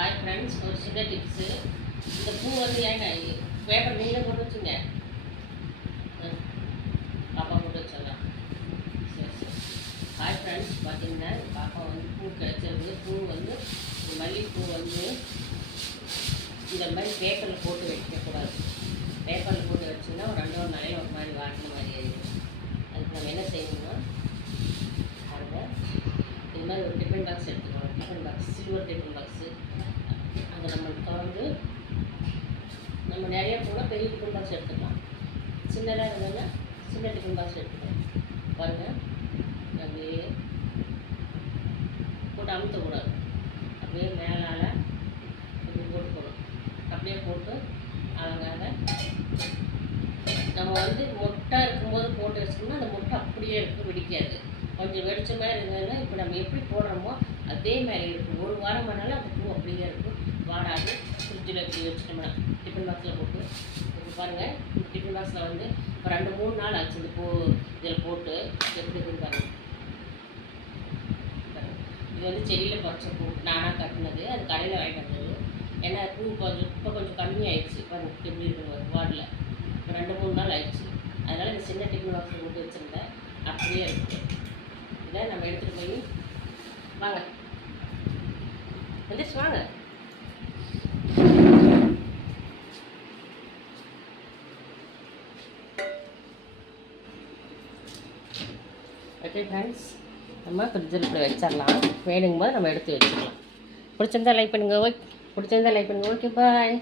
Hi friends, ஒரு சின்ன tips. இந்த பூ வந்து ஏங்க பேப்பர் நீங்களே போட்டு வச்சுங்க. பாப்பா போட்டு வச்சிடலாம். சரி சரி. ஹாய் ஃப்ரெண்ட்ஸ், பார்த்தீங்கன்னா பாப்பா வந்து பூ கிடைச்சது. பூ வந்து மல்லிகைப்பூ வந்து இந்த மாதிரி பேப்பரில் போட்டு வைக்கக்கூடாது. பேப்பரில் போட்டு வச்சுன்னா ஒரு 2 நாளையில் ஒரு மாதிரி வாட்டின மாதிரி ஆகிடும். அதுக்கு நம்ம என்ன செய்யணும்னா, பாருங்கள், இது மாதிரி ஒரு டிஃபன் பாக்ஸ் எடுத்துக்கணும். Tiffin box, silver tiffin box. அதை நம்ம திறந்து நம்ம நிறைய போனால் பெரிய டிஃபன் பாக்ஸ் எடுத்துக்கலாம். சின்னதாக இருந்ததுன்னா சின்ன டிஃபன் பாக்ஸ் எடுத்துக்கலாம். பாருங்கள், அப்படியே போட்டு அமுத்தக்கூடாது. அப்படியே மேலால் இப்படி போட்டுக்கணும். அப்படியே போட்டு அழகாக நம்ம வந்து மொட்டை இருக்கும்போது போட்டு வச்சோம்னா அந்த மொட்டை அப்படியே இருக்கும், வெடிக்காது. கொஞ்சம் வெடிச்ச மாதிரி இருந்ததுன்னா இப்போ நம்ம எப்படி போடுறோமோ அதே மாதிரி இருக்கும். ஒரு வாரம் ஆனாலும் அந்த பூ அப்படியே இருக்கும், வாடாது. ஃப்ரிட்ஜில் இப்படி வச்சுட்டோம்னா டிஃபன் பாக்ஸில் போட்டு இப்போ பாருங்கள், இந்த டிஃபன் பாக்ஸில் வந்து ஒரு 2-3 நாள் ஆச்சு இந்த பூ இதில் போட்டு எப்படி இருக்குன்னு பாருங்கள். இது வந்து செடியில் பறிச்ச பூ, நானாக கட்டினது. அது கடையில் வாங்கிட்டு வந்தது. ஏன்னா பூ கொஞ்சம் கம்மியாயிடுச்சு. பாருங்கள் எப்படி இருக்குன்னு வார்டில் இப்போ 2-3 நாள் ஆயிடுச்சு. அதனால் இந்த சின்ன டிஃபன் பாக்ஸில் போட்டு வச்சுருந்தேன், அப்படியே இருக்குது. இதை நம்ம எடுத்துகிட்டு போய் வாங்க வந்துச்சு வாங்க. ஓகே ஃப்ரெண்ட்ஸ், நம்ம ஃப்ரிட்ஜில் இப்படி வச்சிடலாம். வேணுங்கும்போது நம்ம எடுத்து வச்சுக்கலாம். பிடிச்சிருந்தா லைக் பண்ணுங்கள். ஓகே, பிடிச்சிருந்தா லைக் பண்ணுங்கள். ஓகே, பாய்.